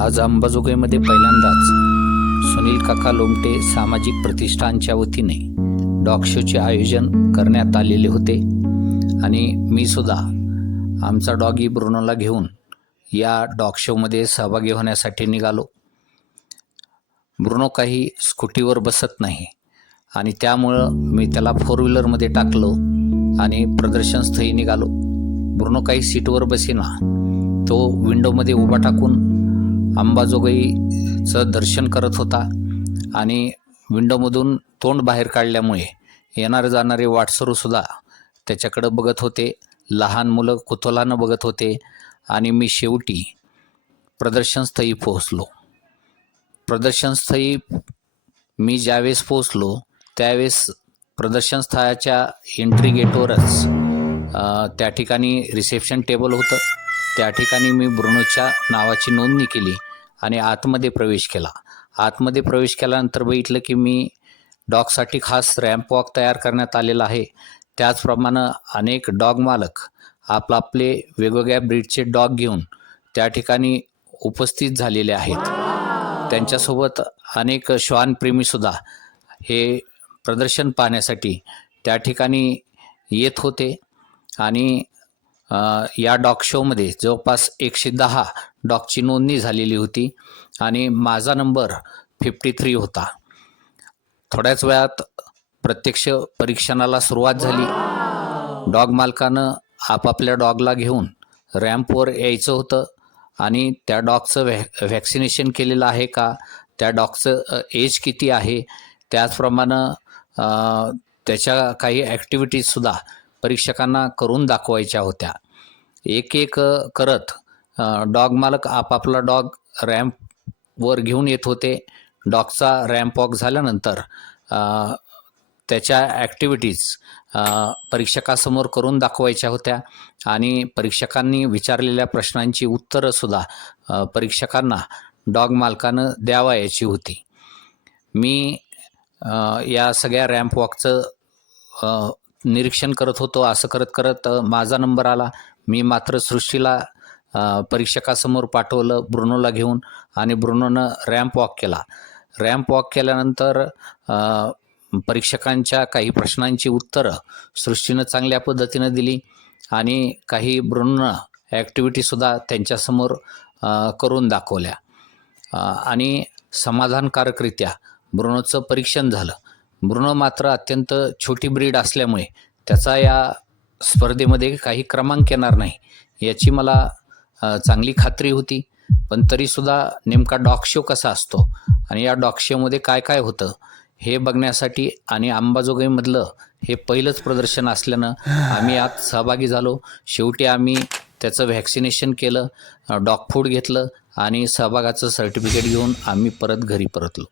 आज अंबाजोगाईमध्ये पहिल्यांदाच सुनील काका लोमटे सामाजिक प्रतिष्ठानच्या वतीने डॉग शोचे आयोजन करण्यात आलेले होते आणि मी सुद्धा आमचा डॉगी ब्रुनोला घेऊन या डॉग शोमध्ये सहभागी होण्यासाठी निघालो. ब्रुनो काही स्कूटीवर बसत नाही आणि त्यामुळं मी त्याला फोर व्हीलरमध्ये टाकलो आणि प्रदर्शनस्थळी निघालो. ब्रुनो काही सीटवर बसेना, तो विंडोमध्ये उभा टाकून अंबाजोगाईचं दर्शन करत होता आणि विंडोमधून तोंड बाहेर काढल्यामुळे येणारे जाणारे वाटसरूसुद्धा त्याच्याकडं बघत होते. लहान मुलं कुतूहलानं बघत होते आणि मी शेवटी प्रदर्शनस्थळी पोहोचलो. प्रदर्शनस्थळी मी ज्यावेळेस पोहोचलो त्यावेळेस प्रदर्शनस्थळाच्या एंट्री गेटवरच त्या ठिकाणी रिसेप्शन टेबल होतं. त्या ठिकाणी मी ब्रुनोच्या नावाची नोंदणी केली आणि आतमध्ये प्रवेश केला. आतमध्ये प्रवेश केल्यानंतर बघितलं की मी डॉगसाठी खास रॅम्प वॉक तयार करण्यात आलेला आहे. त्याचप्रमाणे अनेक डॉग मालक आपले वेगवेगळ्या ब्रीडचे डॉग घेऊन त्या ठिकाणी उपस्थित झालेले आहेत. त्यांच्यासोबत अनेक श्वानप्रेमीसुद्धा हे प्रदर्शन पाहण्यासाठी त्या ठिकाणी येत होते आणि या डॉग शोमध्ये जवळपास 110 डॉगची नोंदणी झालेली होती आणि माझा नंबर 53 होता. थोड्याच वेळात प्रत्यक्ष परीक्षणाला सुरुवात झाली. डॉग मालकानं आपापल्या डॉगला घेऊन रॅम्पवर यायचं होतं आणि त्या डॉगचं व्हॅक्सिनेशन केलेलं आहे का, त्या डॉगचं एज किती आहे, त्याचप्रमाणे त्याच्या काही ॲक्टिव्हिटीजसुद्धा परीक्षकांना करून दाखवायच्या होत्या. एक एक करत डॉग मालक आपापला डॉग रॅम्पवर घेऊन येत होते. डॉगचा रॅम्प वॉक झाल्यानंतर त्याच्या ॲक्टिव्हिटीज परीक्षकासमोर करून दाखवायच्या होत्या आणि परीक्षकांनी विचारलेल्या प्रश्नांची उत्तरंसुद्धा परीक्षकांना डॉग मालकानं द्यावयाची होती. मी या सगळ्या रॅम्प वॉकचं निरीक्षण करत होतो. असं करत करत माझा नंबर आला. मी मात्र सृष्टीला परीक्षकासमोर पाठवलं ब्रुनोला घेऊन आणि ब्रुनोनं रॅम्प वॉक केला. रॅम्प वॉक केल्यानंतर परीक्षकांच्या काही प्रश्नांची उत्तरं सृष्टीनं चांगल्या पद्धतीनं दिली आणि काही ब्रुनोनं ॲक्टिव्हिटीसुद्धा त्यांच्यासमोर करून दाखवल्या आणि समाधानकारकरित्या ब्रुनोचं परीक्षण झालं. ब्रुनो मात्र अत्यंत छोटी ब्रीड असल्यामुळे त्याचा या स्पर्धेमध्ये काही क्रमांक येणार नाही याची मला चांगली खात्री होती. पण तरीसुद्धा नेमका डॉग शो कसा असतो आणि या डॉग शोमध्ये काय काय होतं हे बघण्यासाठी आणि अंबाजोगाईमधलं हे पहिलंच प्रदर्शन असल्यानं आम्ही यात सहभागी झालो. शेवटी आम्ही त्याचं व्हॅक्सिनेशन केलं, डॉग फूड घेतलं आणि सहभागाचं सर्टिफिकेट घेऊन आम्ही परत घरी परतलो.